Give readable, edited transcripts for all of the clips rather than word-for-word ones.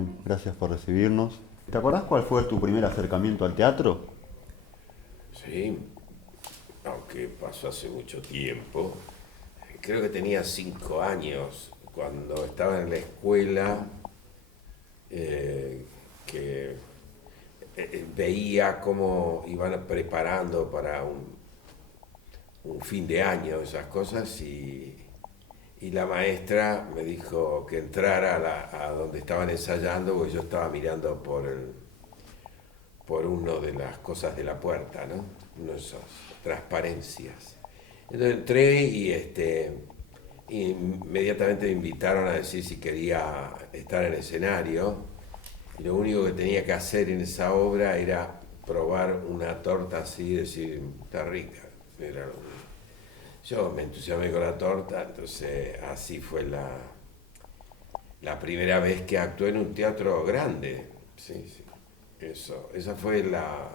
Bien, gracias por recibirnos. ¿Te acordás cuál fue tu primer acercamiento al teatro? Sí, aunque pasó hace mucho tiempo. Creo que tenía 5 años cuando estaba en la escuela, eh, que veía cómo iban preparando para un fin de año, esas cosas, y la maestra me dijo que entrara a donde estaban ensayando, porque yo estaba mirando por una de las cosas de la puerta, ¿no? Una de esas transparencias. Entonces entré y inmediatamente me invitaron a decir si quería estar en el escenario. Y lo único que tenía que hacer en esa obra era probar una torta así y decir, está rica. Era lo único. Yo me entusiasmé con la torta, entonces así fue la primera vez que actué en un teatro grande. Sí, sí. Esa fue la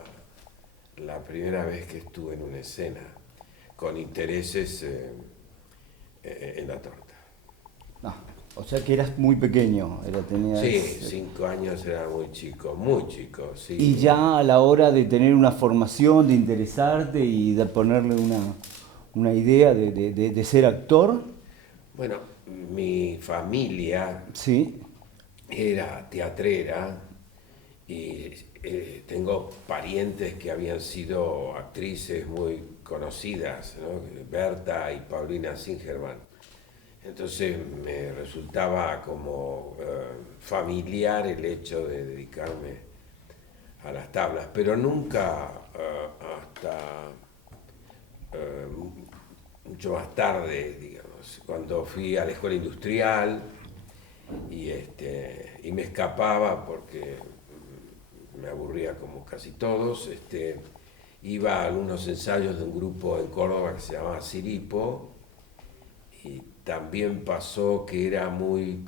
primera vez que estuve en una escena con intereses en la torta. Ah, o sea que eras muy pequeño, Sí, 5 años era muy chico, y sí. ya a la hora de tener una formación, de interesarte y de ponerle una idea de ser actor, Bueno, mi familia sí. era teatrera y tengo parientes que habían sido actrices muy conocidas, ¿no? Berta y Paulina Singerman. Entonces me resultaba como familiar el hecho de dedicarme a las tablas, pero nunca hasta eh, mucho más tarde, digamos, cuando fui a la escuela industrial y me escapaba porque me aburría como casi todos, iba a algunos ensayos de un grupo en Córdoba que se llamaba Siripo y también pasó que era muy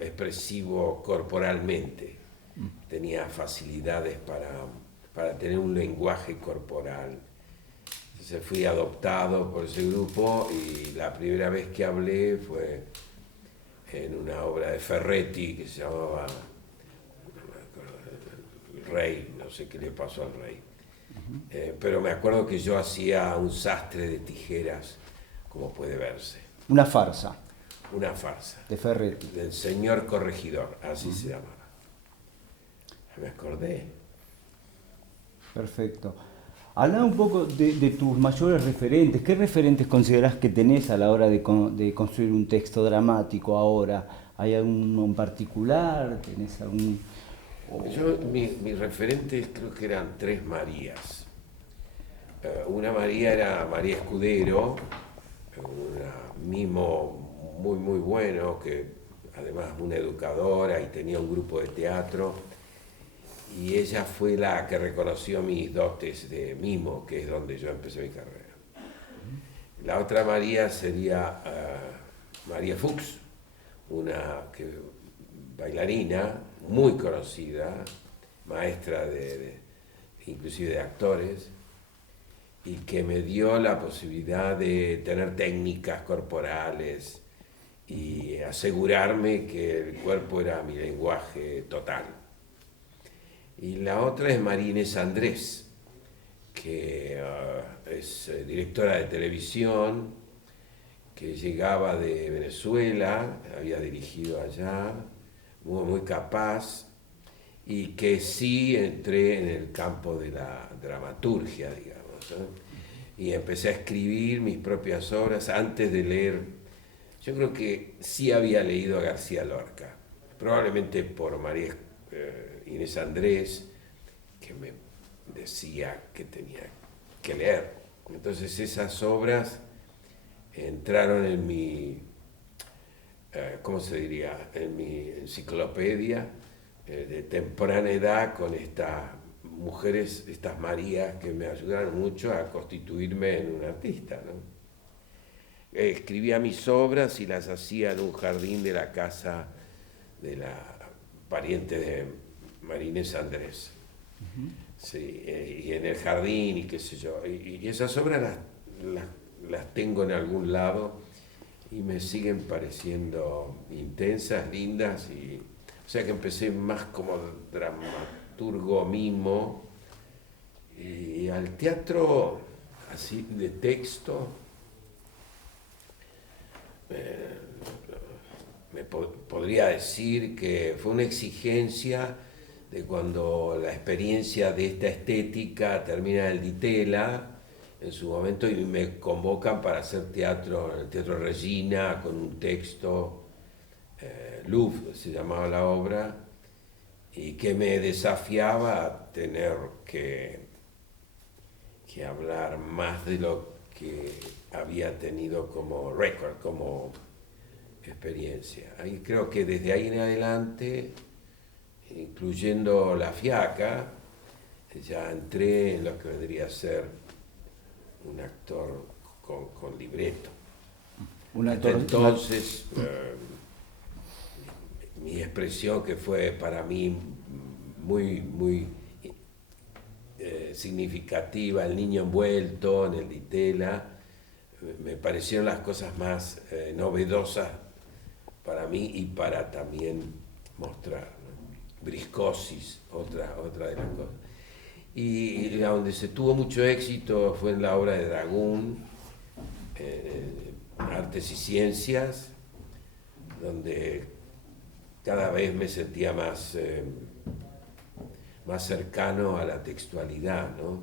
expresivo corporalmente, tenía facilidades para tener un lenguaje corporal. Entonces fui adoptado por ese grupo y la primera vez que hablé fue en una obra de Ferretti que se llamaba El Rey, no sé qué le pasó al rey. Pero me acuerdo que yo hacía un sastre de tijeras, como puede verse, Una farsa una farsa, de Ferretti. del señor corregidor, así se llamaba. Me acordé. Perfecto. Habla un poco de tus mayores referentes. ¿Qué referentes consideras que tenés a la hora de construir un texto dramático ahora? ¿Hay alguno en particular? ¿Tenés algún...? Mis referentes creo que eran tres Marías. Una María era María Escudero, una mimo muy bueno, que además una educadora y tenía un grupo de teatro. Y ella fue la que reconoció mis dotes de mimo, que es donde yo empecé mi carrera. La otra María sería María Fuchs, una bailarina muy conocida, maestra inclusive de actores, y que me dio la posibilidad de tener técnicas corporales y asegurarme que el cuerpo era mi lenguaje total. Y la otra es María Inés Andrés, que es directora de televisión, que llegaba de Venezuela, había dirigido allá, muy capaz, y que sí entré en el campo de la dramaturgia, digamos, ¿no? Y empecé a escribir mis propias obras antes de leer. Yo creo que sí había leído a García Lorca, probablemente por María Inés Andrés, que me decía que tenía que leer. Entonces esas obras entraron en mi, ¿cómo se diría?, en mi enciclopedia de temprana edad con estas mujeres, estas Marías que me ayudaron mucho a constituirme en un artista, ¿no? Escribía mis obras y las hacía en un jardín de la casa de la pariente de Marínez Andrés. Sí, y en el jardín y qué sé yo. Y esas obras las tengo en algún lado y me siguen pareciendo intensas, lindas y O sea que empecé más como dramaturgo mimo, y al teatro así de texto podría decir que fue una exigencia de cuando la experiencia de esta estética termina en el Ditela en su momento y me convocan para hacer teatro en el Teatro Regina con un texto, Louvre se llamaba la obra, y que me desafiaba a tener que hablar más de lo que había tenido como récord, como experiencia. Ahí creo que desde ahí en adelante, incluyendo La Fiaca, ya entré en lo que vendría a ser un actor con libreto. Entonces, mi expresión, que fue para mí muy significativa, El niño envuelto en el Ditela, me parecieron las cosas más novedosas para mí y para también mostrar, ¿no? Briscosis, otra de las cosas. Y donde se tuvo mucho éxito fue en la obra de Dragún, Artes y Ciencias, donde cada vez me sentía más cercano a la textualidad, ¿no?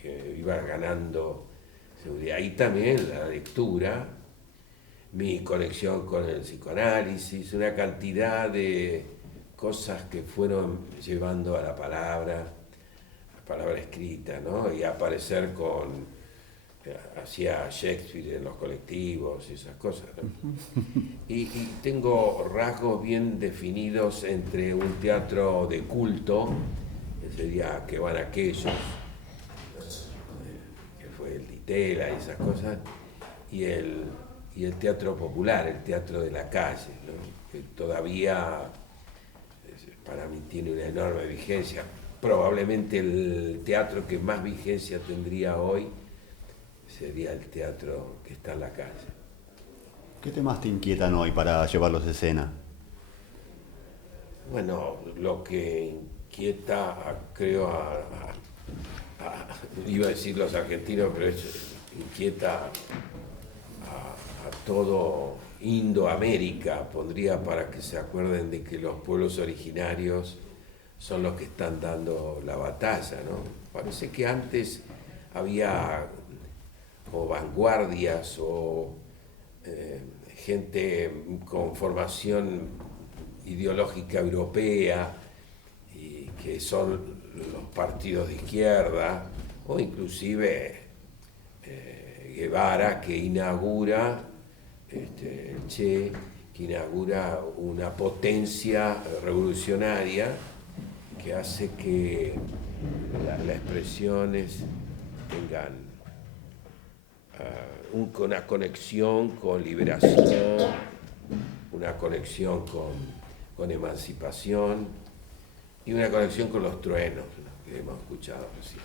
Que iba ganando seguridad. Y también la lectura, mi conexión con el psicoanálisis, una cantidad de cosas que fueron llevando a la palabra escrita, ¿no? Y aparecer hacía Shakespeare en los colectivos y esas cosas, ¿no? Y tengo rasgos bien definidos entre un teatro de culto, que sería Que van aquellos, que fue el Ditela y esas cosas, y el teatro popular, el teatro de la calle, ¿no? Que todavía para mí tiene una enorme vigencia. Probablemente el teatro que más vigencia tendría hoy sería el teatro que está en la calle. ¿Qué temas te inquietan hoy para llevarlos a escena? Bueno, lo que inquieta, creo, iba a decir los argentinos, pero inquieta a todo Indoamérica, pondría, para que se acuerden de que los pueblos originarios son los que están dando la batalla, ¿no? Parece que antes había como vanguardias o gente con formación ideológica europea, y que son los partidos de izquierda, o inclusive Guevara, que inaugura, Che, que inaugura una potencia revolucionaria que hace que las expresiones tengan una conexión con liberación, una conexión con emancipación y una conexión con los truenos, ¿no?, que hemos escuchado recién.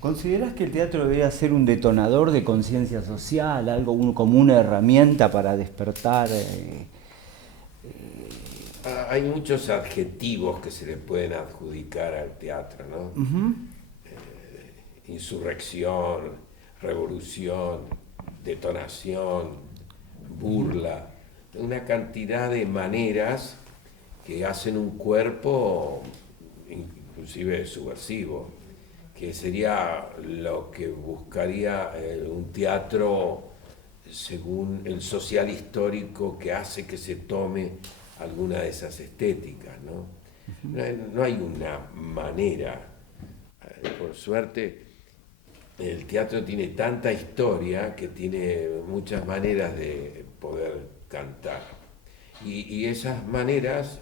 ¿Considerás que el teatro debería ser un detonador de conciencia social, algo como una herramienta para despertar? Hay muchos adjetivos que se le pueden adjudicar al teatro, ¿no? Uh-huh. Insurrección, revolución, detonación, burla, una cantidad de maneras que hacen un cuerpo inclusive subversivo, que sería lo que buscaría un teatro según el social histórico que hace que se tome alguna de esas estéticas, ¿no? No hay una manera, por suerte el teatro tiene tanta historia que tiene muchas maneras de poder cantar, y esas maneras,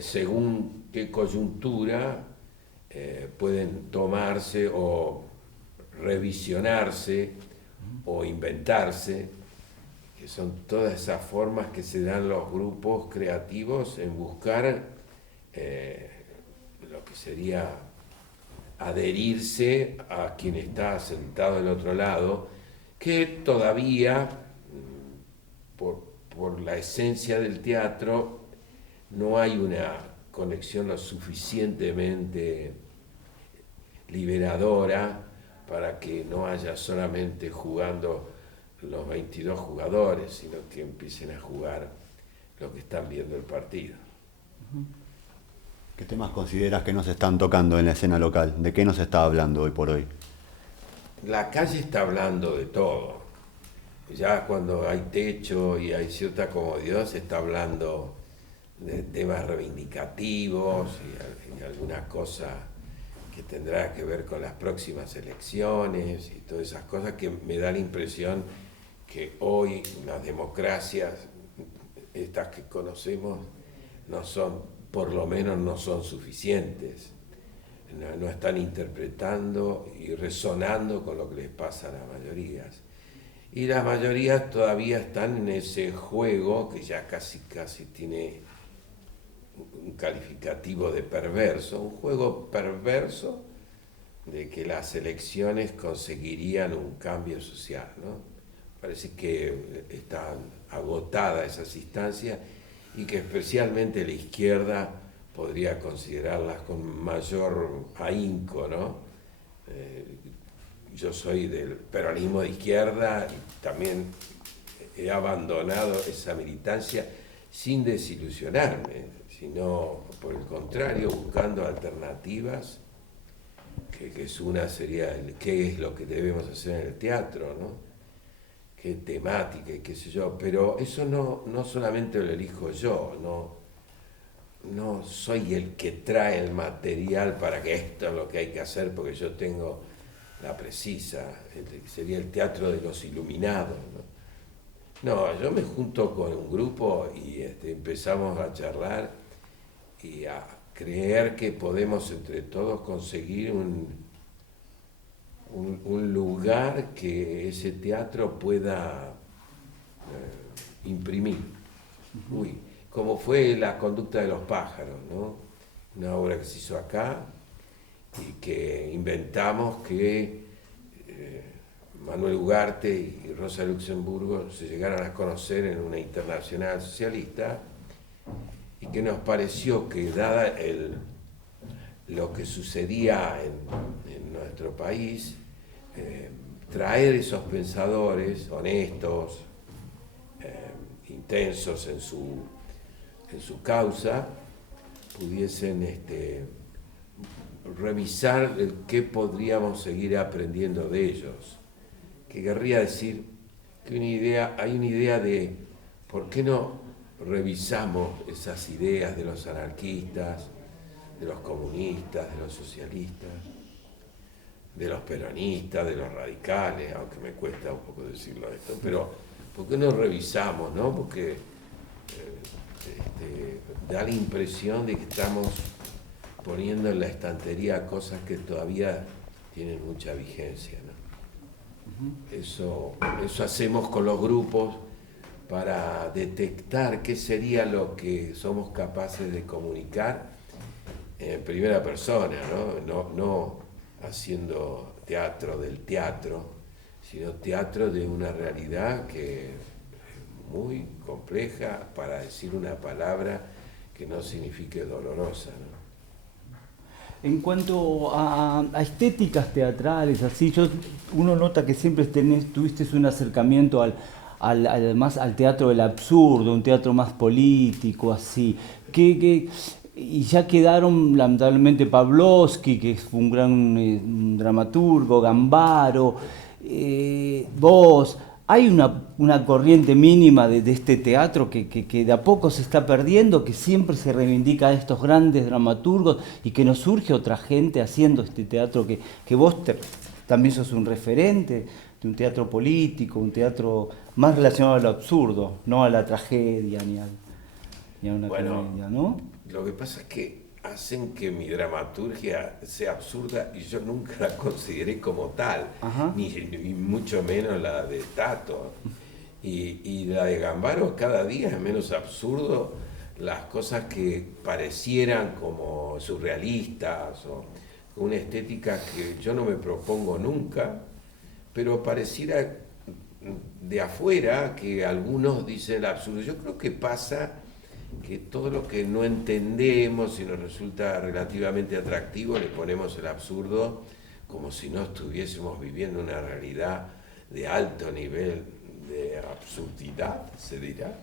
según qué coyuntura, pueden tomarse o revisionarse o inventarse, que son todas esas formas que se dan los grupos creativos en buscar lo que sería adherirse a quien está sentado del otro lado, que todavía, por la esencia del teatro, no hay una conexión lo suficientemente liberadora para que no haya solamente jugando los 22 jugadores, sino que empiecen a jugar los que están viendo el partido. ¿Qué temas consideras que no se están tocando en la escena local? ¿De qué nos está hablando hoy por hoy? La calle está hablando de todo. Ya cuando hay techo y hay cierta comodidad, se está hablando de temas reivindicativos y alguna cosa que tendrá que ver con las próximas elecciones y todas esas cosas que me da la impresión que hoy las democracias, estas que conocemos, no son, por lo menos no son suficientes. No están interpretando y resonando con lo que les pasa a las mayorías. Y las mayorías todavía están en ese juego que ya casi tiene un calificativo de perverso, un juego perverso de que las elecciones conseguirían un cambio social, ¿no? Parece que están agotadas esas instancias y que especialmente la izquierda podría considerarlas con mayor ahínco, ¿no? Yo soy del peronismo de izquierda y también he abandonado esa militancia sin desilusionarme, sino por el contrario, buscando alternativas, que es una sería qué es lo que debemos hacer en el teatro, ¿no? Qué temática y qué sé yo, pero eso no solamente lo elijo yo, no soy el que trae el material para que esto es lo que hay que hacer porque yo tengo la precisa, sería el teatro de los iluminados, ¿no? Yo me junto con un grupo y empezamos a charlar y a creer que podemos entre todos conseguir un lugar que ese teatro pueda imprimir. Como fue La conducta de los pájaros, ¿no? Una obra que se hizo acá y que inventamos que Manuel Ugarte y Rosa Luxemburgo se llegaran a conocer en una internacional socialista y que nos pareció que dada lo que sucedía en nuestro país, traer esos pensadores honestos, intensos en su causa, pudiesen revisar qué podríamos seguir aprendiendo de ellos. Que querría decir que hay una idea de por qué no revisamos esas ideas de los anarquistas, de los comunistas, de los socialistas, de los peronistas, de los radicales, aunque me cuesta un poco decirlo esto, pero ¿por qué no revisamos, no? Porque da la impresión de que estamos poniendo en la estantería cosas que todavía tienen mucha vigencia, ¿no? Eso hacemos con los grupos para detectar qué sería lo que somos capaces de comunicar en primera persona, no haciendo teatro del teatro, sino teatro de una realidad que es muy compleja, para decir una palabra que no signifique dolorosa, ¿no? En cuanto a estéticas teatrales, así, uno nota que siempre tuviste un acercamiento más al teatro del absurdo, un teatro más político, así. Y ya quedaron, lamentablemente, Pavlovsky, que fue un gran dramaturgo, Gambaro, vos. Hay una corriente mínima de este teatro que de a poco se está perdiendo, que siempre se reivindica a estos grandes dramaturgos y que nos surge otra gente haciendo este teatro que vos también sos un referente de un teatro político, un teatro más relacionado a lo absurdo, no a la tragedia ni a una comedia, ¿no? Lo que pasa es que hacen que mi dramaturgia sea absurda y yo nunca la consideré como tal, ni mucho menos la de Tato. Y la de Gambaro cada día es menos absurdo, las cosas que parecieran como surrealistas o una estética que yo no me propongo nunca, pero pareciera de afuera que algunos dicen el absurdo. Yo creo que pasa que todo lo que no entendemos y nos resulta relativamente atractivo le ponemos el absurdo como si no estuviésemos viviendo una realidad de alto nivel de absurdidad, se dirá.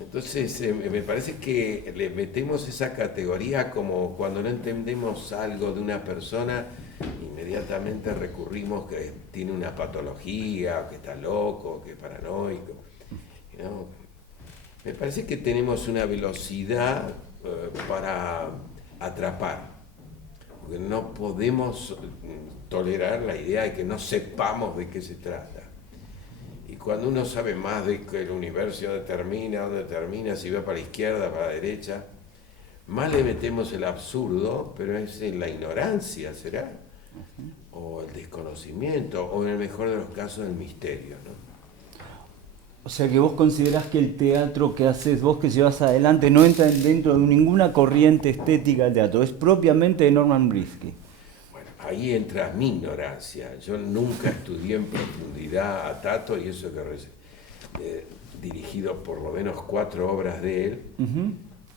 Entonces me parece que le metemos esa categoría como cuando no entendemos algo de una persona, inmediatamente recurrimos que tiene una patología, que está loco, que es paranoico, ¿no? Me parece que tenemos una velocidad para atrapar, porque no podemos tolerar la idea de que no sepamos de qué se trata. Y cuando uno sabe más de que el universo dónde termina, si va para la izquierda, para la derecha, más le metemos el absurdo, pero es en la ignorancia, ¿será? O el desconocimiento, o en el mejor de los casos el misterio, ¿no? O sea que vos considerás que el teatro que haces vos, que llevas adelante, no entra dentro de ninguna corriente estética del teatro, es propiamente de Norman Brisky. Bueno, ahí entra mi ignorancia. Yo nunca estudié en profundidad a Tato, y eso que he dirigido por lo menos 4 obras de él,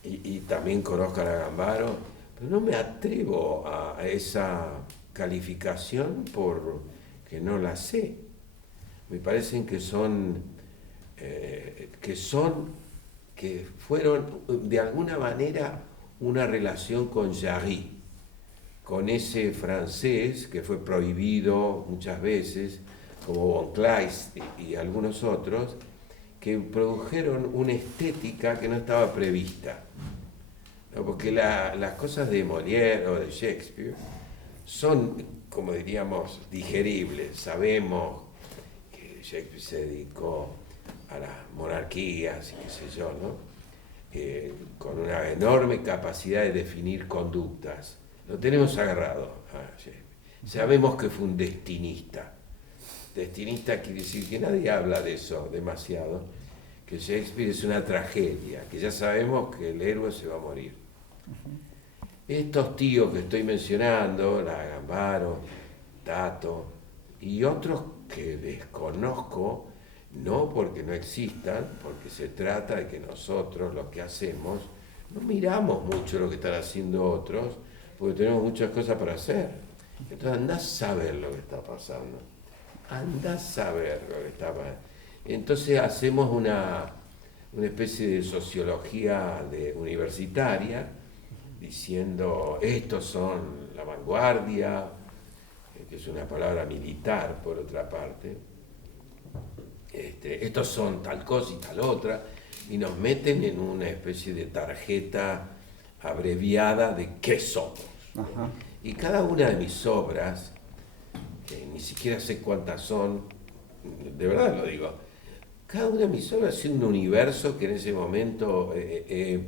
y también conozco a Gambaro, pero no me atrevo a esa calificación porque no la sé. Me parecen que fueron de alguna manera una relación con Jarry, con ese francés que fue prohibido muchas veces, como Von Kleist y algunos otros, que produjeron una estética que no estaba prevista, ¿no? Porque las cosas de Molière o de Shakespeare son, como diríamos, digeribles. Sabemos que Shakespeare se dedicó a las monarquías y qué sé yo, ¿no? Con una enorme capacidad de definir conductas. Lo tenemos agarrado a Shakespeare. Sabemos que fue un destinista. Destinista quiere decir que nadie habla de eso demasiado, que Shakespeare es una tragedia, que ya sabemos que el héroe se va a morir. Estos tíos que estoy mencionando, la Gambaro, Tato y otros que desconozco, no porque no existan, porque se trata de que nosotros lo que hacemos, no miramos mucho lo que están haciendo otros, porque tenemos muchas cosas para hacer. Entonces andá a saber lo que está pasando. Andá a saber lo que está pasando. Entonces hacemos una especie de sociología universitaria, diciendo, estos son la vanguardia, que es una palabra militar por otra parte, estos son tal cosa y tal otra, y nos meten en una especie de tarjeta abreviada de qué somos. Ajá. Y cada una de mis obras, que ni siquiera sé cuántas son, de verdad lo digo, cada una de mis obras es un universo que en ese momento he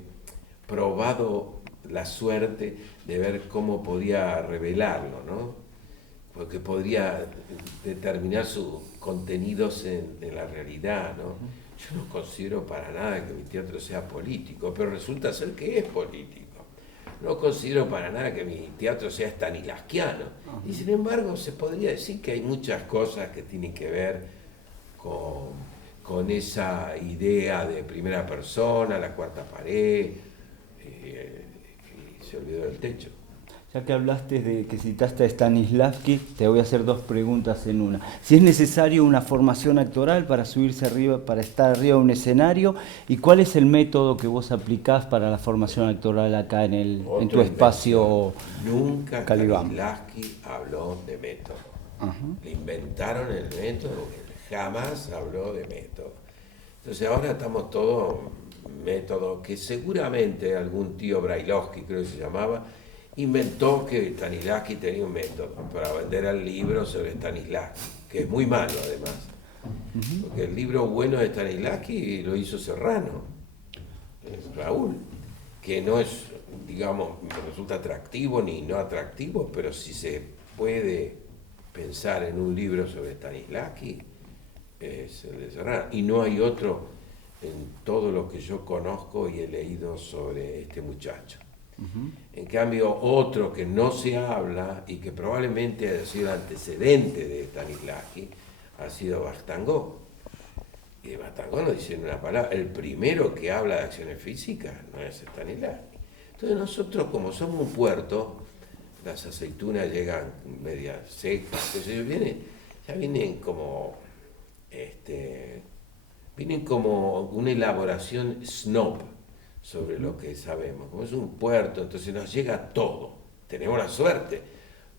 probado la suerte de ver cómo podía revelarlo, ¿no? Porque podría determinar sus contenidos en la realidad, ¿no? Yo no considero para nada que mi teatro sea político, pero resulta ser que es político. No considero para nada que mi teatro sea stanislavskiano. Y sin embargo, se podría decir que hay muchas cosas que tienen que ver con esa idea de primera persona, la cuarta pared, y se olvidó del techo. Ya que hablaste de que citaste a Stanislavski, te voy a hacer 2 preguntas en una. Si es necesario una formación actoral para subirse arriba, para estar arriba de un escenario, ¿y cuál es el método que vos aplicás para la formación actoral acá en tu espacio Nunca Calibán? Stanislavski habló de método. Ajá. Le inventaron el método, él jamás habló de método. Entonces ahora estamos todos método que seguramente algún tío Brailovsky, creo que se llamaba, inventó que Stanislavski tenía un método para vender el libro sobre Stanislavski, que es muy malo además, porque el libro bueno de Stanislavski lo hizo Serrano, Raúl, que no es, digamos, me resulta atractivo ni no atractivo, pero si se puede pensar en un libro sobre Stanislavski, es el de Serrano, y no hay otro en todo lo que yo conozco y he leído sobre este muchacho. En cambio, otro que no se habla y que probablemente haya sido antecedente de Stanislavski, ha sido Bastangó. Y Bastangó no dice una palabra. El primero que habla de acciones físicas no es Stanislavski. Entonces nosotros, como somos un puerto, las aceitunas llegan medias secas, entonces ya vienen como una elaboración snob sobre lo que sabemos. Como es un puerto, entonces nos llega todo. Tenemos la suerte.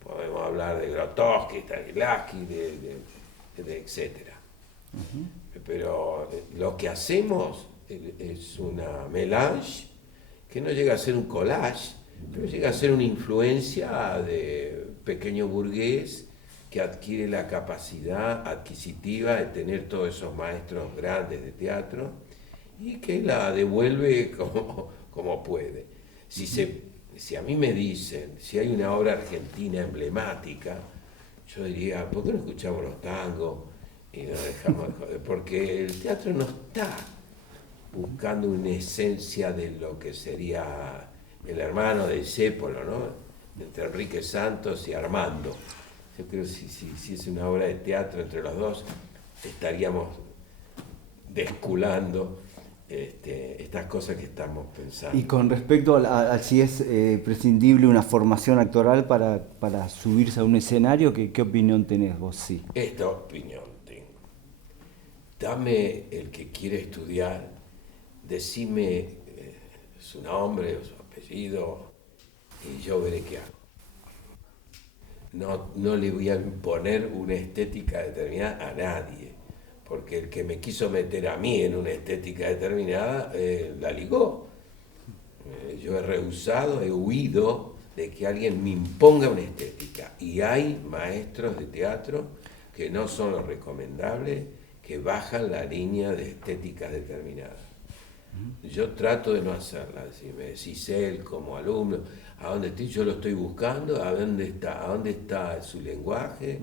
Podemos hablar de Grotowski, Stanislavski, etcétera. Pero lo que hacemos es una melange que no llega a ser un collage, pero llega a ser una influencia de pequeño burgués que adquiere la capacidad adquisitiva de tener todos esos maestros grandes de teatro y que la devuelve como puede. Si a mí me dicen, si hay una obra argentina emblemática, yo diría, ¿por qué no escuchamos los tangos? Y no dejamos de joder, porque el teatro no está buscando una esencia de lo que sería el hermano de Discépolo, ¿no? Entre Enrique Santos y Armando. Yo creo que si es una obra de teatro entre los dos, estaríamos desculando estas cosas que estamos pensando. Y con respecto a si es prescindible una formación actoral para subirse a un escenario, ¿qué opinión tenés vos? Sí. Esta opinión tengo. Dame el que quiere estudiar, decime su nombre o su apellido y yo veré qué hago. No le voy a imponer una estética determinada a nadie, porque el que me quiso meter a mí en una estética determinada la ligó. Yo he rehusado, he huido de que alguien me imponga una estética. Y hay maestros de teatro que no son los recomendables, que bajan la línea de estéticas determinadas. Yo trato de no hacerla. Si me decís él como alumno, ¿a dónde estoy? Yo lo estoy buscando, ¿a dónde está su lenguaje?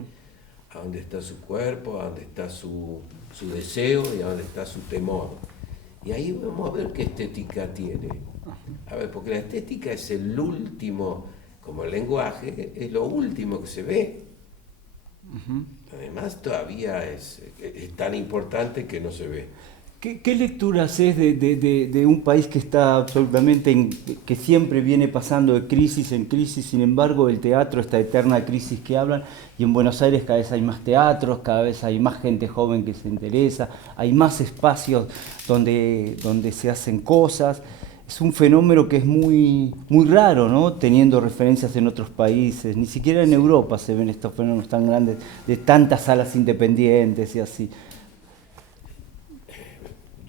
¿A dónde está su cuerpo? ¿A dónde está su deseo? ¿Y a dónde está su temor? Y ahí vamos a ver qué estética tiene. A ver, porque la estética es el último, como el lenguaje, es lo último que se ve. Además, todavía es tan importante que no se ve. ¿Qué lectura haces de un país que está absolutamente, que siempre viene pasando de crisis en crisis, sin embargo el teatro, esta eterna crisis que hablan, y en Buenos Aires cada vez hay más teatros, cada vez hay más gente joven que se interesa, hay más espacios donde se hacen cosas? Es un fenómeno que es muy, muy raro, ¿no? Teniendo referencias en otros países, ni siquiera en Europa se ven estos fenómenos tan grandes, de tantas salas independientes y así.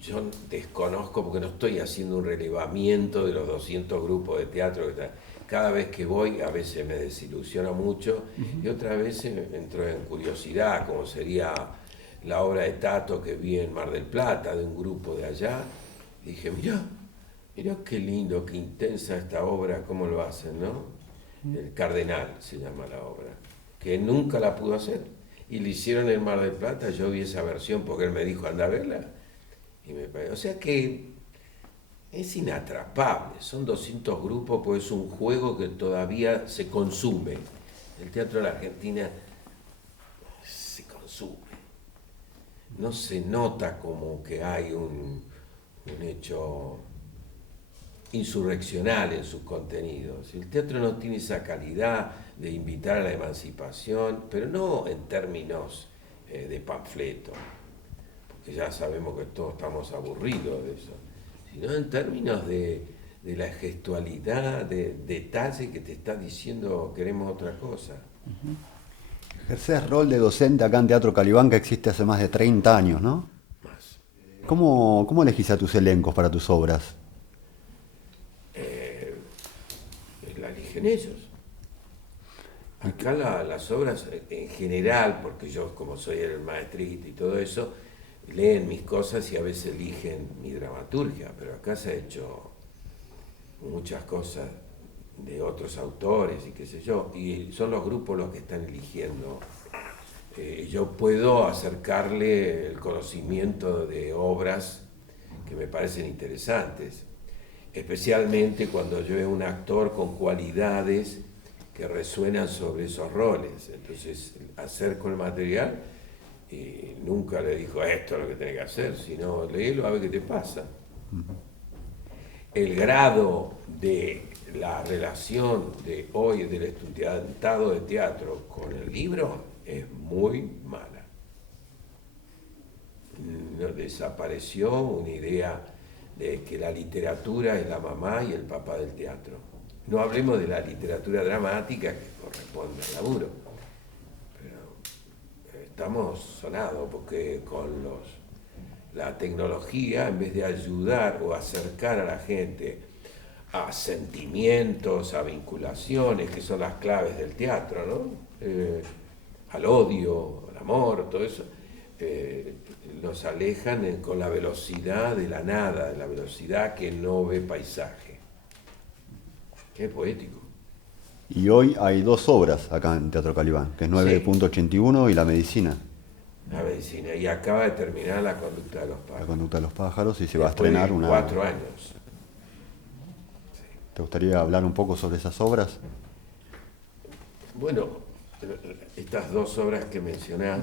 Yo desconozco porque no estoy haciendo un relevamiento de los 200 grupos de teatro que están. Cada vez que voy, a veces me desilusiona mucho y otras veces entro en curiosidad, como sería la obra de Tato que vi en Mar del Plata, de un grupo de allá. Y dije, mirá qué lindo, qué intensa esta obra, cómo lo hacen, ¿no? El Cardenal se llama la obra, que nunca la pudo hacer. Y la hicieron en Mar del Plata, yo vi esa versión porque él me dijo, anda a verla. O sea que es inatrapable, son 200 grupos, pues es un juego que todavía se consume. El teatro de la Argentina se consume. No se nota como que hay un hecho insurreccional en sus contenidos. El teatro no tiene esa calidad de invitar a la emancipación, pero no en términos de panfleto, que ya sabemos que todos estamos aburridos de eso, sino en términos de la gestualidad, de detalle que te está diciendo queremos otra cosa. Ejercés rol de docente acá en Teatro Calibán, que existe hace más de 30 años, ¿no? Más. ¿Cómo elegís a tus elencos para tus obras? La eligen ellos. Acá las obras en general, porque yo como soy el maestrito y todo eso, leen mis cosas y a veces eligen mi dramaturgia, pero acá se ha hecho muchas cosas de otros autores y qué sé yo, y son los grupos los que están eligiendo. Yo puedo acercarle el conocimiento de obras que me parecen interesantes, especialmente cuando yo veo un actor con cualidades que resuenan sobre esos roles. Entonces acerco el material y nunca le dijo esto es lo que tenés que hacer, sino léelo a ver qué te pasa. El grado de la relación de hoy del estudiantado de teatro con el libro es muy mala. No, desapareció una idea de que la literatura es la mamá y el papá del teatro. No hablemos de la literatura dramática que corresponde al laburo, pero estamos sonados porque con la tecnología, en vez de ayudar o acercar a la gente a sentimientos, a vinculaciones, que son las claves del teatro, ¿no? Al odio, al amor, todo eso, los alejan con la velocidad de la nada, de la velocidad que no ve paisaje. Qué poético. Y hoy hay dos obras acá en Teatro Calibán, que es 9.81 y La Medicina. La medicina. Y acaba de terminar La conducta de los La pájaros. conducta de los pájaros, y se va a Después estrenar de una... 4 años. ¿Te gustaría hablar un poco sobre esas obras? Bueno, estas dos obras que mencionás,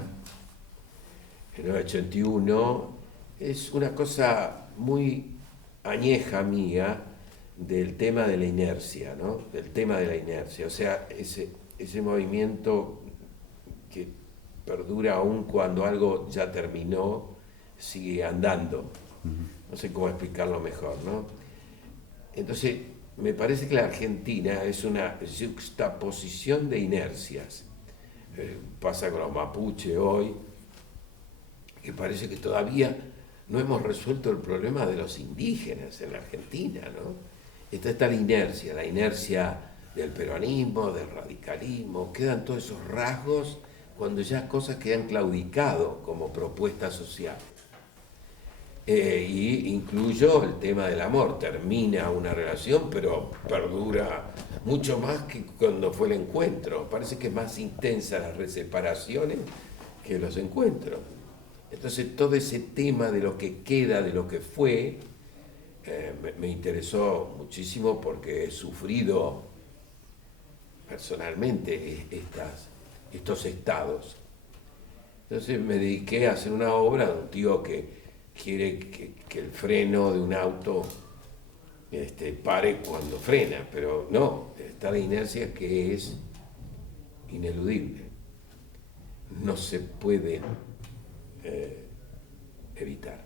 el 981, es una cosa muy añeja mía del tema de la inercia, ¿no? Del tema de la inercia, o sea, ese movimiento que perdura aún cuando algo ya terminó, sigue andando. No sé cómo explicarlo mejor, ¿no? Entonces, me parece que la Argentina es una juxtaposición de inercias. Pasa con los mapuches hoy, que parece que todavía no hemos resuelto el problema de los indígenas en la Argentina, ¿no? Está la inercia del peronismo, del radicalismo, quedan todos esos rasgos cuando ya cosas que han claudicado como propuesta social. Y incluyo el tema del amor, termina una relación pero perdura mucho más que cuando fue el encuentro, parece que es más intensa las separaciones que los encuentros. Entonces todo ese tema de lo que queda, de lo que fue, me interesó muchísimo porque he sufrido personalmente estos estados. Entonces me dediqué a hacer una obra de un tío que quiere que el freno de un auto pare cuando frena, pero no, está la inercia que es ineludible. No se puede evitar.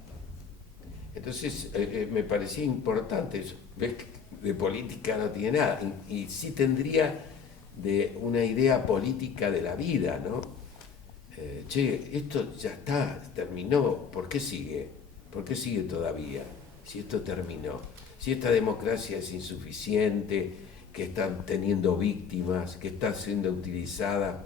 Entonces me parecía importante eso. ¿Ves? De política no tiene nada, y sí tendría de una idea política de la vida, ¿no? Esto ya está, terminó, ¿por qué sigue? ¿Por qué sigue todavía? Si esto terminó, si esta democracia es insuficiente, que están teniendo víctimas, que está siendo utilizada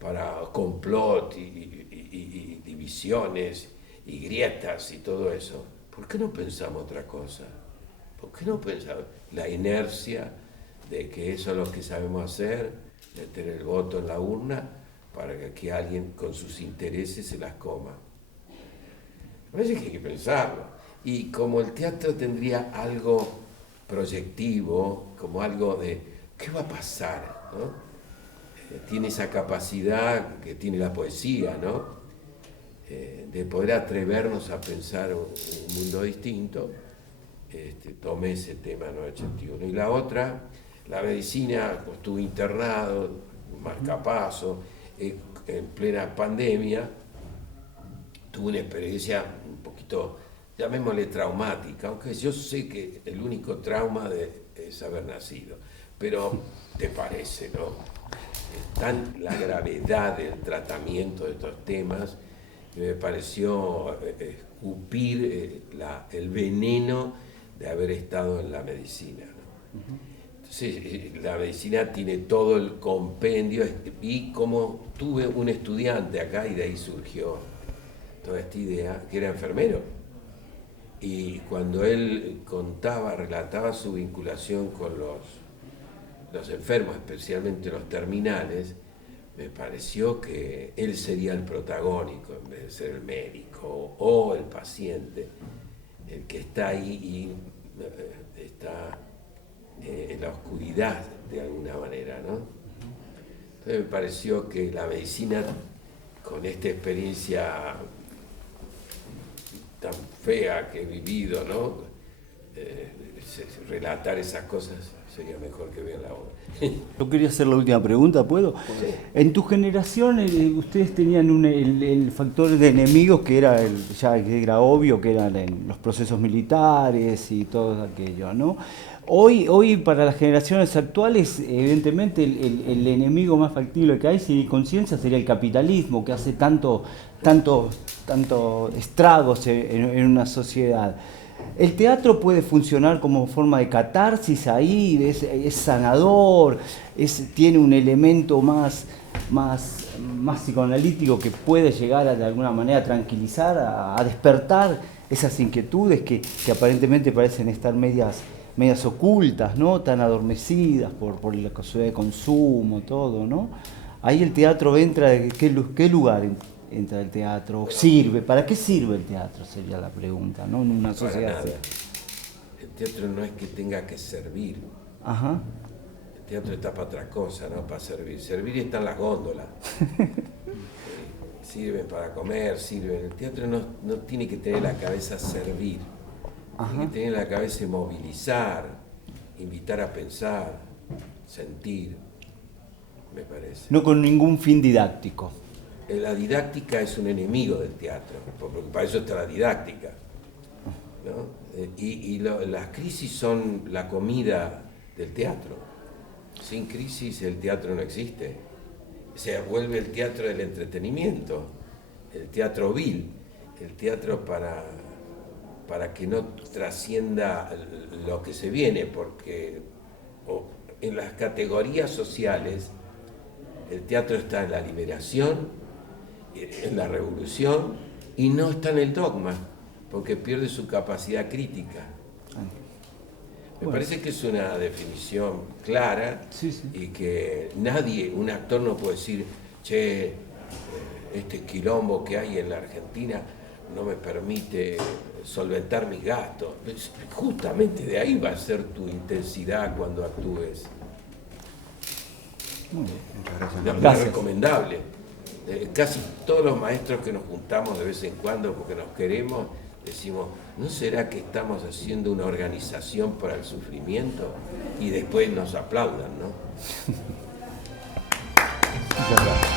para complot y divisiones y grietas y todo eso, ¿por qué no pensamos otra cosa? ¿Por qué no pensamos la inercia de que eso es lo que sabemos hacer, meter el voto en la urna para que aquí alguien con sus intereses se las coma? Me parece que hay que pensarlo. Y como el teatro tendría algo proyectivo, como algo de ¿qué va a pasar? ¿No? Tiene esa capacidad que tiene la poesía, ¿no? De poder atrevernos a pensar un mundo distinto. Tomé ese tema 981. Y la otra, la medicina, estuve internado, marcapaso, en plena pandemia, tuve una experiencia un poquito, llamémosle traumática, aunque yo sé que el único trauma es haber nacido, pero te parece, ¿no? Es tan la gravedad del tratamiento de estos temas que me pareció escupir el veneno de haber estado en la medicina, ¿no? Entonces, la medicina tiene todo el compendio, y como tuve un estudiante acá, y de ahí surgió toda esta idea, que era enfermero, y cuando él relataba su vinculación con los enfermos, especialmente los terminales, me pareció que él sería el protagónico en vez de ser el médico o el paciente, el que está ahí y está en la oscuridad de alguna manera, ¿no? Entonces me pareció que la medicina con esta experiencia tan fea que he vivido, ¿no? Relatar esas cosas sería mejor que vean la obra. Yo quería hacer la última pregunta, ¿puedo? Sí. En tu generación ustedes tenían el factor de enemigos que era ya que era obvio que eran los procesos militares y todo aquello, ¿no? Hoy para las generaciones actuales, evidentemente el enemigo más factible que hay, si hay conciencia, sería el capitalismo, que hace tanto estragos en una sociedad. El teatro puede funcionar como forma de catarsis ahí, es sanador, tiene un elemento más psicoanalítico que puede llegar de alguna manera a tranquilizar, a despertar esas inquietudes que aparentemente parecen estar medias ocultas, ¿no? Tan adormecidas por la sociedad de consumo, todo, ¿no? Ahí el teatro entra, ¿qué lugar entra el teatro? ¿Sirve? ¿Para qué sirve el teatro? Sería la pregunta, ¿no? En una sociedad así. El teatro no es que tenga que servir. Ajá. El teatro está para otra cosa, no para servir. Servir está en las góndolas. Sirven para comer, sirven. El teatro no tiene que tener la cabeza servir. Ajá. Tiene que tener la cabeza movilizar, invitar a pensar, sentir, me parece. No con ningún fin didáctico. La didáctica es un enemigo del teatro, porque para eso está la didáctica, ¿no? Las crisis son la comida del teatro. Sin crisis el teatro no existe. Se vuelve el teatro del entretenimiento, el teatro vil, el teatro para que no trascienda lo que se viene, porque en las categorías sociales el teatro está en la liberación, en la revolución, y no está en el dogma, porque pierde su capacidad crítica. Me parece que es una definición clara, sí, sí. Y que un actor no puede decir, che, este quilombo que hay en la Argentina no me permite solventar mis gastos. Justamente de ahí va a ser tu intensidad cuando actúes. Muy bien. Muchas gracias. De Martín. manera recomendable. Casi todos los maestros que nos juntamos de vez en cuando porque nos queremos, decimos, ¿no será que estamos haciendo una organización para el sufrimiento? Y después nos aplaudan, ¿no? Muchas gracias.